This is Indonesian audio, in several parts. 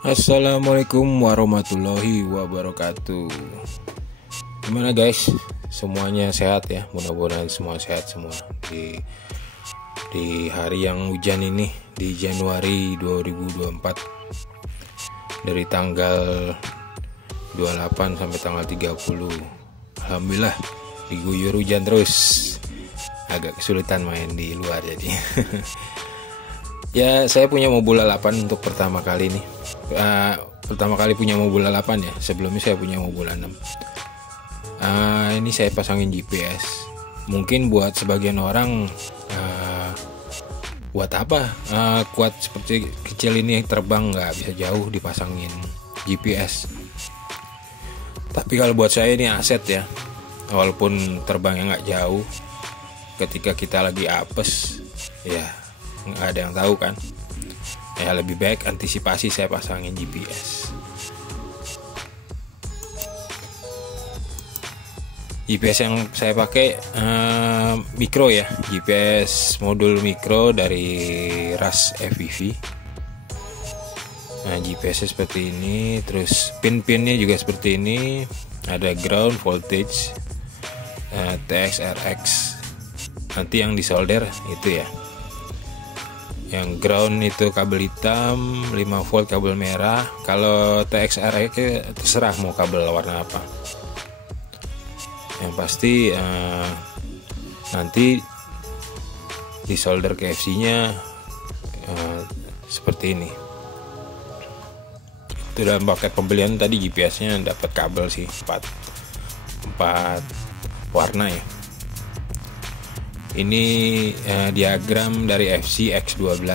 Assalamualaikum warahmatullahi wabarakatuh. Gimana guys? Semuanya sehat ya? Mudah-mudahan semua sehat semua di hari yang hujan ini, di Januari 2024, dari tanggal 28 sampai tanggal 30. Alhamdulillah diguyur hujan terus. Agak kesulitan main di luar jadi. Ya, saya punya mobil lalapan untuk pertama kali nih. Pertama kali punya mobil lalapan ya. Sebelumnya saya punya mobil 6. Ini saya pasangin GPS. Mungkin buat sebagian orang buat apa? Kuat seperti kecil ini terbang nggak bisa jauh dipasangin GPS. Tapi kalau buat saya ini aset ya. Walaupun terbangnya nggak jauh, ketika kita lagi apes, ya nggak ada yang tahu kan. Ya lebih baik antisipasi saya pasangin GPS. GPS yang saya pakai mikro ya, GPS modul mikro dari RAS FPV. Nah, GPS seperti ini, terus pin-pinnya juga seperti ini. Ada ground voltage, TX RX. Nanti yang disolder itu ya. Yang ground itu kabel hitam, 5 volt kabel merah. Kalau TXR terserah mau kabel warna apa. Yang pasti nanti disolder ke FC-nya seperti ini. Itu dalam paket pembelian tadi GPS-nya dapat kabel sih 4 warna ya. Ini diagram dari FC X12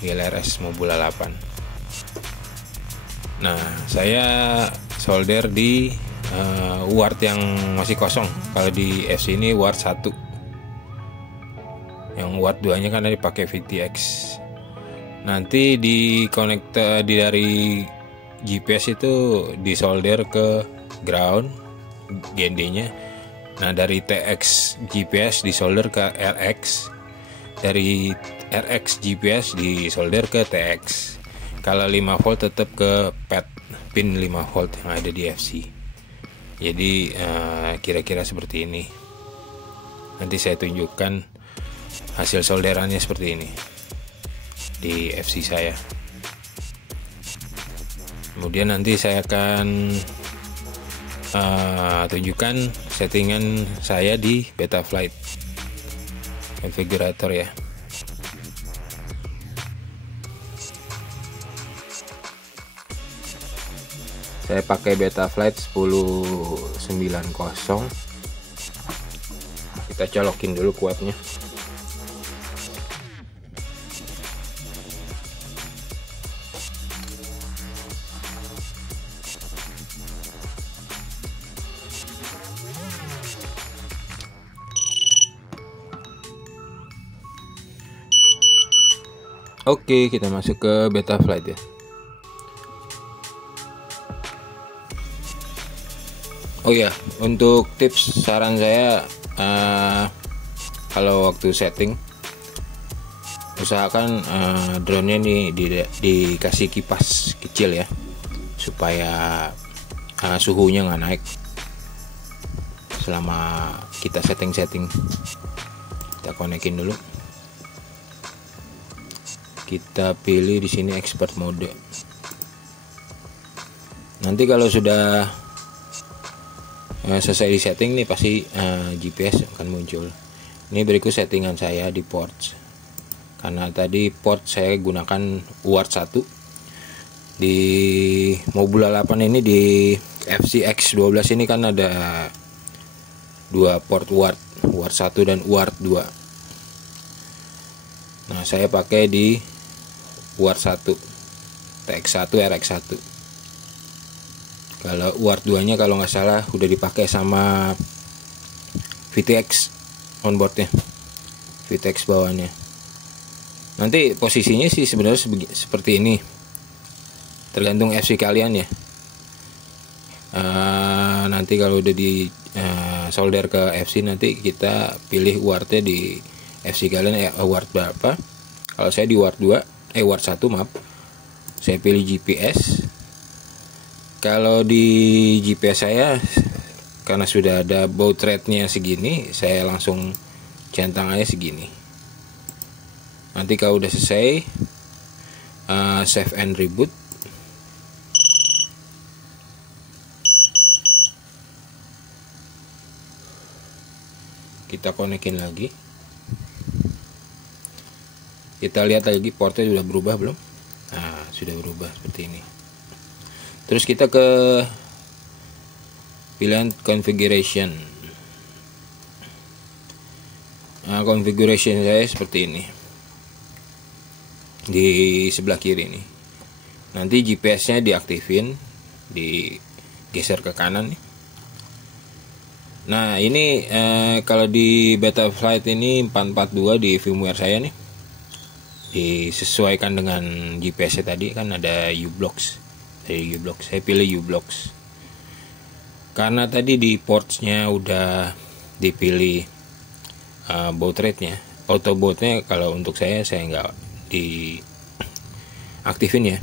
GLRS Mobula 8. Nah, saya solder di ward yang masih kosong. Kalau di FC ini ward 1. Yang ward 2-nya kan dipakai VTX. Nanti di konektor dari GPS itu disolder ke ground GND-nya. Nah, dari TX GPS disolder ke RX, dari RX GPS disolder ke TX. Kalau 5 volt tetap ke pin 5 volt yang ada di FC. Jadi kira-kira seperti ini. Nanti saya tunjukkan hasil solderannya seperti ini di FC saya. Kemudian nanti saya akan tunjukkan settingan saya di Betaflight konfigurator ya. Saya pakai Betaflight 1090. Kita colokin dulu kuatnya. Oke, kita masuk ke Betaflight ya. Oh ya, untuk tips saran saya kalau waktu setting usahakan drone-nya nih dikasih kipas kecil ya, supaya suhunya nggak naik selama kita setting. Kita konekin dulu. Kita pilih di sini expert mode. Nanti kalau sudah selesai di setting nih pasti GPS akan muncul. Ini berikut settingan saya di port. Karena tadi port saya gunakan ward 1. Di Mobula 8 ini di FCX12 ini kan ada 2 port ward 1 dan ward 2. Nah, saya pakai di ward 1 TX1 RX1. Kalau ward 2 nya kalau nggak salah udah dipakai sama VTX onboardnya, VTX bawahnya. Nanti posisinya sih sebenarnya seperti ini, tergantung FC kalian ya. Nanti kalau udah di solder ke FC, nanti kita pilih wardnya di FC kalian ward berapa. Kalau saya di ward 2 ward 1 maaf, saya pilih GPS, Kalau di GPS saya, karena sudah ada baud rate-nya segini, saya langsung centang aja segini. Nanti kalau udah selesai, save and reboot. Kita konekin lagi. Kita lihat lagi portnya sudah berubah belum? Nah, sudah berubah seperti ini. Terus kita ke pilihan configuration. Nah, configuration saya seperti ini. Di sebelah kiri ini. Nanti GPS-nya diaktifin, digeser ke kanan nih. Nah, ini kalau di Betaflight ini 442 di firmware saya nih. Disesuaikan dengan GPS-nya tadi, kan ada U-Blocks. Dari U-Blocks, saya pilih U-Blocks. Karena tadi di ports-nya udah dipilih baud rate-nya, auto baud-nya kalau untuk saya nggak diaktifin ya.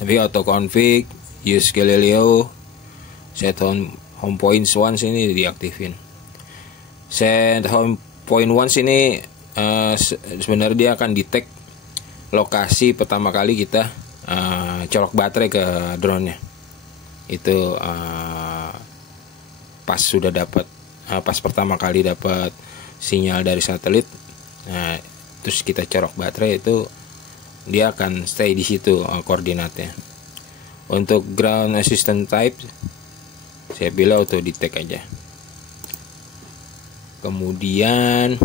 Tapi auto config, use Galileo, set home point once ini diaktifin. Set home point once ini sebenarnya dia akan detect lokasi pertama kali kita colok baterai ke drone-nya. Itu pas sudah dapat pas pertama kali dapat sinyal dari satelit, nah terus kita colok baterai, itu dia akan stay di situ koordinatnya. Untuk ground assistant type saya pilih auto detect aja. Kemudian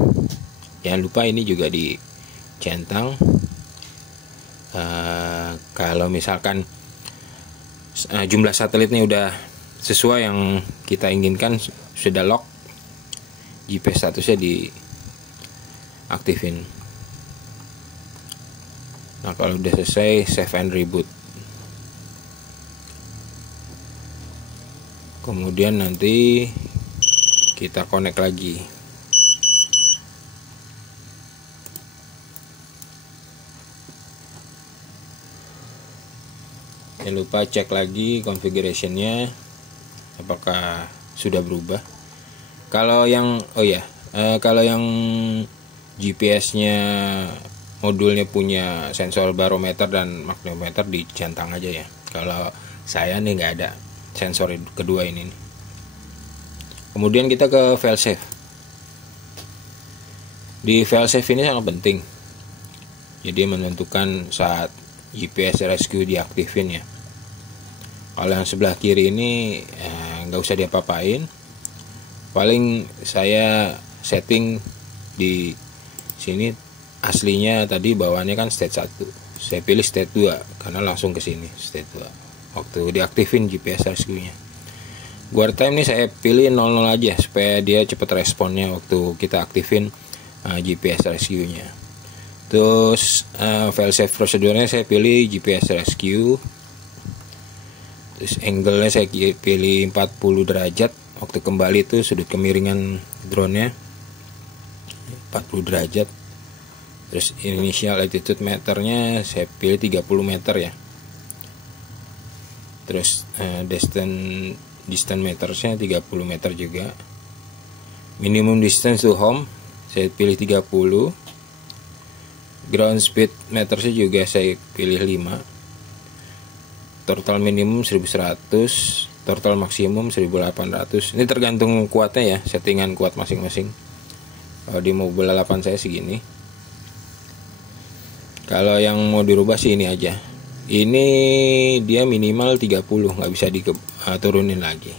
jangan lupa ini juga dicentang. Kalau misalkan jumlah satelitnya udah sesuai yang kita inginkan, sudah lock, GPS statusnya diaktifin. Nah, kalau udah selesai, save and reboot. Kemudian nanti kita connect lagi. Jangan lupa cek lagi configuration-nya apakah sudah berubah. Kalau yang kalau yang GPS-nya modulnya punya sensor barometer dan magnetometer, dicentang aja ya. Kalau saya nih nggak ada sensor kedua ini nih. Kemudian kita ke failsafe. Di failsafe ini sangat penting. Jadi menentukan saat GPS rescue diaktifin ya. Kalau yang sebelah kiri ini nggak usah diapa-apain. Paling saya setting di sini, aslinya tadi bawaannya kan state 1. Saya pilih state 2 karena langsung ke sini state 2 waktu diaktifin GPS rescue-nya. Guard time ini saya pilih 00 aja supaya dia cepat responnya waktu kita aktifin GPS rescue-nya. Terus failsafe prosedurnya saya pilih GPS rescue. Terus angle-nya saya pilih 40 derajat. Waktu kembali itu sudut kemiringan drone-nya 40 derajat. Terus initial altitude meternya saya pilih 30 meter ya. Terus distance metersnya 30 meter juga. Minimum distance to home saya pilih 30. Ground speed metersnya juga saya pilih 5. Total minimum 1100, total maksimum 1800. Ini tergantung kuatnya ya, settingan kuat masing-masing. Kalau di Mobile 8 saya segini. Kalau yang mau dirubah sih ini aja. Ini dia minimal 30, nggak bisa diturunin lagi.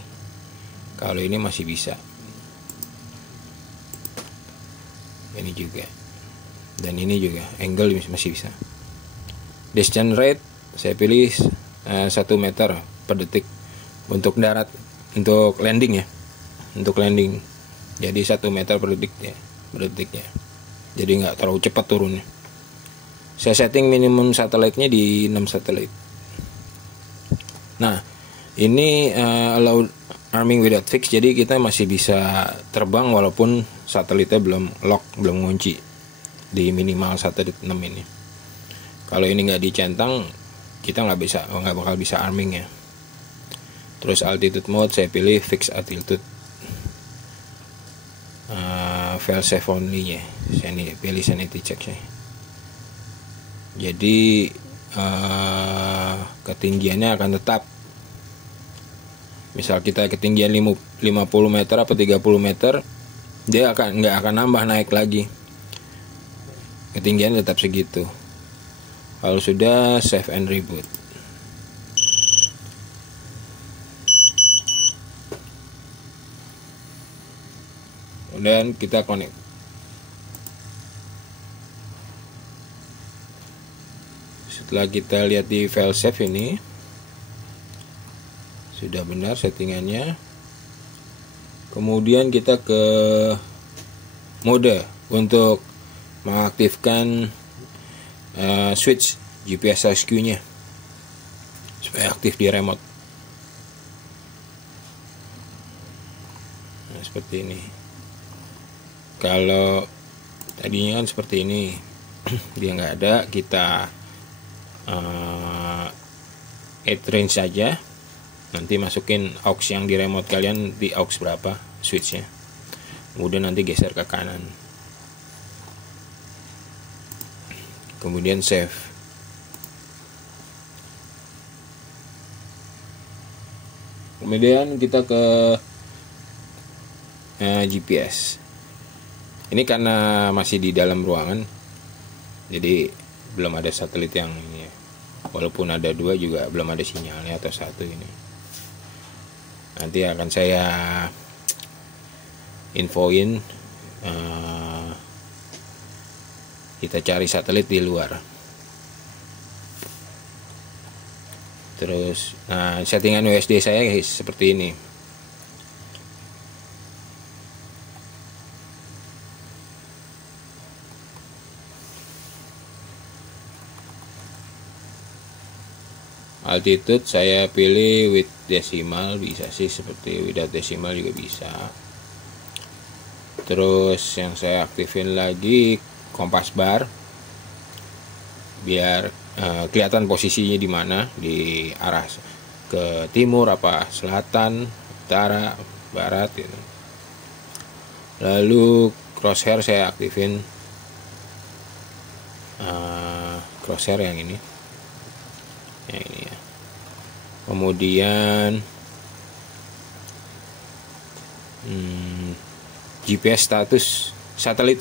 Kalau ini masih bisa. Ini juga. Dan ini juga angle masih bisa. Descent rate saya pilih 1 meter per detik untuk darat, untuk landing ya, untuk landing. Jadi 1 meter per detik ya, jadi nggak terlalu cepat turunnya. Saya setting minimum satelitnya di 6 satelit. Nah, ini allow arming without fix, jadi kita masih bisa terbang walaupun satelitnya belum lock, belum ngunci di minimal satelit 6 ini. Kalau ini nggak dicentang, kita nggak bakal bisa arming ya. Terus altitude mode saya pilih fixed altitude, fail safe only nya saya pilih sanity check saya. Jadi ketinggiannya akan tetap, misal kita ketinggian 50 meter atau 30 meter, dia nggak akan nambah naik lagi, ketinggian tetap segitu. Kalau sudah, save and reboot. Dan kita connect. Setelah kita lihat di file save ini sudah benar settingannya, kemudian kita ke mode untuk mengaktifkan switch GPS rescue nya supaya aktif di remote. Nah, seperti ini. Kalau tadinya kan seperti ini, dia nggak ada, kita add range saja, nanti masukin aux yang di remote kalian, di aux berapa switchnya, kemudian nanti geser ke kanan, kemudian save. Kemudian kita ke GPS. Ini karena masih di dalam ruangan, jadi belum ada satelit yang ini. Walaupun ada 2 juga belum ada sinyalnya, atau 1 ini. Nanti akan saya infoin, kita cari satelit di luar. Terus, nah, settingan USD saya guys seperti ini. Altitude saya pilih with decimal, bisa sih seperti without decimal juga bisa. Terus yang saya aktifin lagi kompas bar, biar kelihatan posisinya di mana, di arah ke timur apa selatan, utara, barat gitu. Lalu crosshair saya aktifin, crosshair yang ini ya. Kemudian GPS status satelit,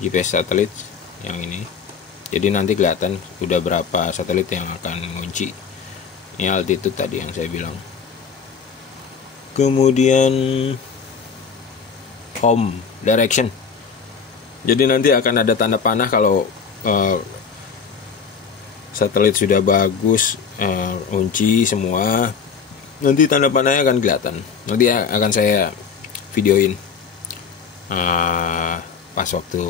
GPS satelit yang ini. Jadi nanti kelihatan udah berapa satelit yang akan ngunci. Ini altitude tadi yang saya bilang. Kemudian home direction. Jadi nanti akan ada tanda panah kalau satelit sudah bagus, kunci semua, nanti tanda panahnya akan kelihatan. Nanti akan saya videoin pas waktu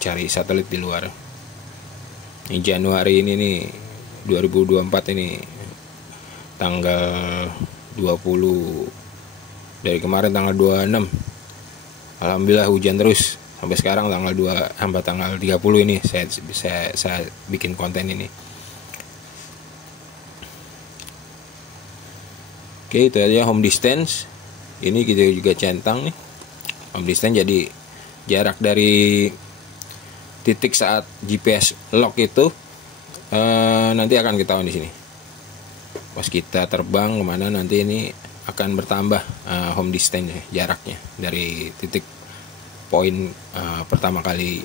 cari satelit di luar. Ini Januari ini nih, 2024 ini, tanggal 20, dari kemarin tanggal 26, alhamdulillah hujan terus sampai sekarang tanggal 2 sampai tanggal 30 ini saya bikin konten ini. Oke, itu aja home distance. Ini kita juga centang nih, home distance, jadi jarak dari titik saat GPS lock itu nanti akan ketahuan di sini. Pas kita terbang kemana nanti ini akan bertambah home distance jaraknya dari titik poin pertama kali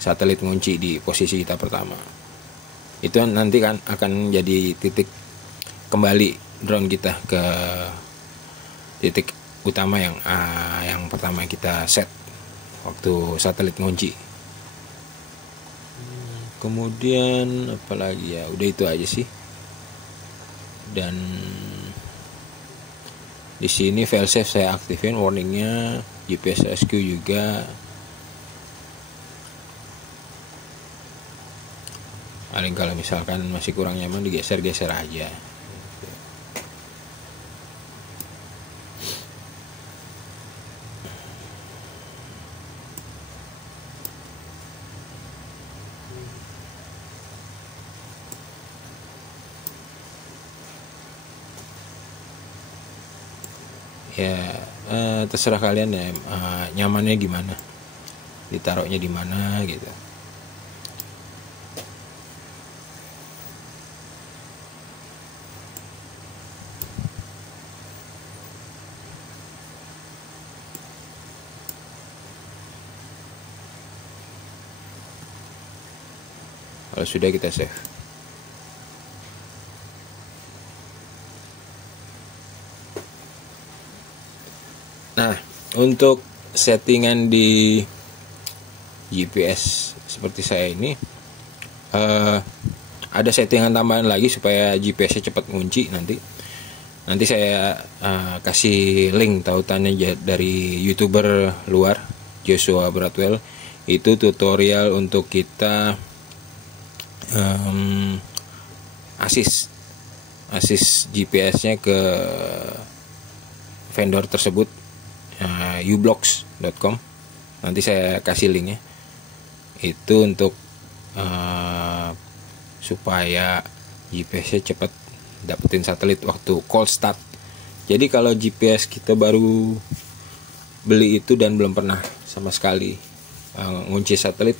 satelit ngunci di posisi kita pertama. Itu nanti kan akan jadi titik kembali drone kita ke titik utama yang pertama kita set waktu satelit ngunci. Kemudian apalagi ya, udah itu aja sih. Dan di sini failsafe saya aktifin, warningnya, GPS rescue juga. Paling kalau misalkan masih kurang nyaman digeser-geser aja. ya terserah kalian ya, nyamannya gimana, ditaruhnya di mana gitu. Kalau sudah, kita save. Nah, untuk settingan di GPS seperti saya ini, ada settingan tambahan lagi supaya GPS-nya cepat ngunci. Nanti saya kasih link tautannya dari YouTuber luar, Joshua Bradwell. Itu tutorial untuk kita asis GPS-nya ke vendor tersebut, ublocks.com. Nanti saya kasih linknya. Itu untuk supaya GPS-nya cepat dapetin satelit waktu cold start. Jadi kalau GPS kita baru beli itu dan belum pernah sama sekali ngunci satelit,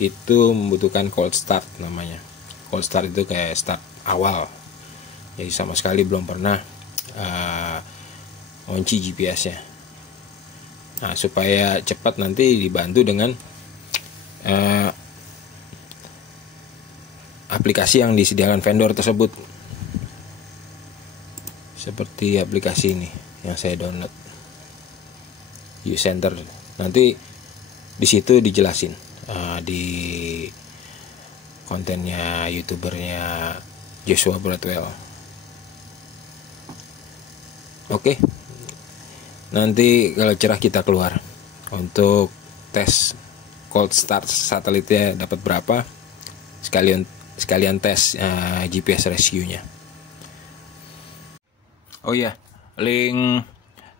itu membutuhkan cold start namanya. Cold start itu kayak start awal. Jadi sama sekali belum pernah ngunci GPS-nya. Nah, supaya cepat nanti dibantu dengan aplikasi yang disediakan vendor tersebut. Seperti aplikasi ini yang saya download, uCenter. Nanti di situ dijelasin di kontennya YouTubernya Joshua Bradwell. Oke. Nanti kalau cerah kita keluar untuk tes cold start satelitnya dapat berapa, sekalian tes GPS rescue-nya. Oh iya, link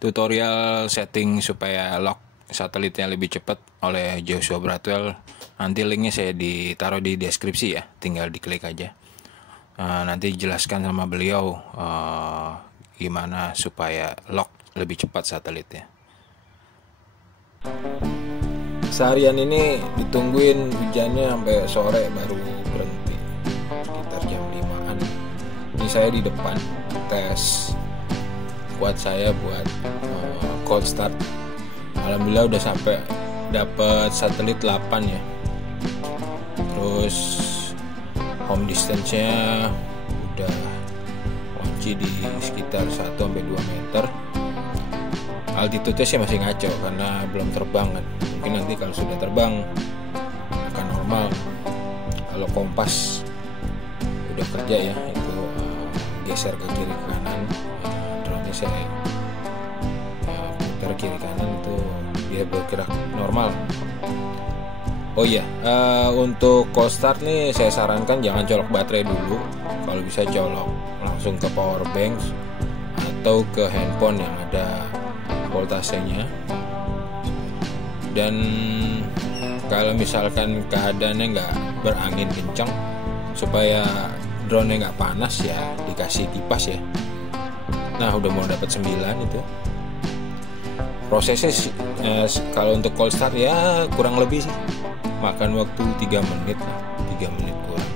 tutorial setting supaya lock satelitnya lebih cepat oleh Joshua Bradwell, nanti linknya saya ditaruh di deskripsi ya, tinggal diklik aja. Nanti jelaskan sama beliau gimana supaya lock lebih cepat satelitnya. Seharian ini ditungguin hujannya sampai sore baru berhenti, sekitar jam 5-an. Ini saya di depan tes kuat saya buat cold start. Alhamdulillah udah sampai dapat satelit 8 ya. Terus home distance-nya udah kunci di sekitar 1-2 meter. Altitude-nya sih masih ngaco karena belum terbang kan. Mungkin nanti kalau sudah terbang akan normal. Kalau kompas udah kerja ya, itu geser ke kiri ke kanan. Drone-nya saya putar kiri kanan, itu dia bergerak normal. Oh iya, untuk cold start nih saya sarankan jangan colok baterai dulu. Kalau bisa colok langsung ke power bank atau ke handphone yang ada voltasenya. Dan kalau misalkan keadaannya nggak berangin kencang, supaya drone-nya nggak panas ya dikasih kipas ya. Nah, udah mau dapat 9 itu. Prosesnya kalau untuk cold start ya kurang lebih sih makan waktu 3 menit lah, 3 menit kurang.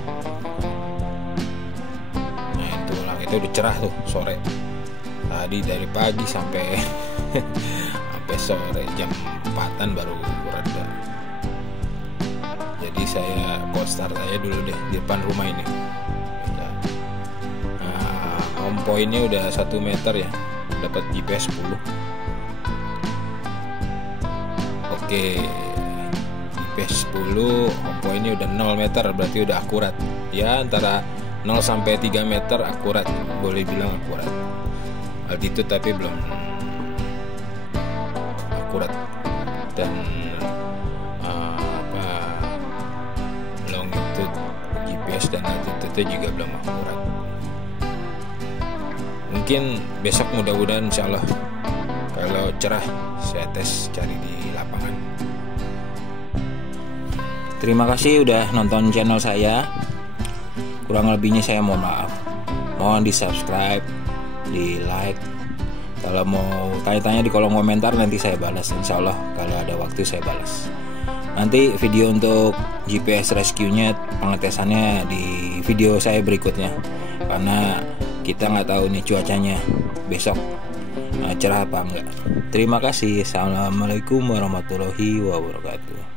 Nah, itu udah cerah tuh sore. Tadi dari pagi sampai sore jam 4-an baru reda. Jadi saya cold start aja dulu deh di depan rumah ini. Home point-nya udah 1 meter ya, dapat GPS 10. Oke, GPS 10, home point-nya udah 0 meter, berarti udah akurat. Ya antara 0 sampai 3 meter akurat, boleh bilang akurat. Altitude tapi belum akurat, dan longitude GPS dan altitude juga belum akurat. Mungkin besok mudah-mudahan insyaallah kalau cerah saya tes cari di lapangan. Terima kasih udah nonton channel saya. Kurang lebihnya saya mohon maaf. Mohon di subscribe, di like, Kalau mau tanya-tanya di kolom komentar nanti saya balas, insya Allah kalau ada waktu saya balas. Nanti video untuk GPS rescue-nya, pengetesannya di video saya berikutnya, karena kita nggak tahu nih cuacanya besok cerah apa enggak. Terima kasih. Assalamualaikum warahmatullahi wabarakatuh.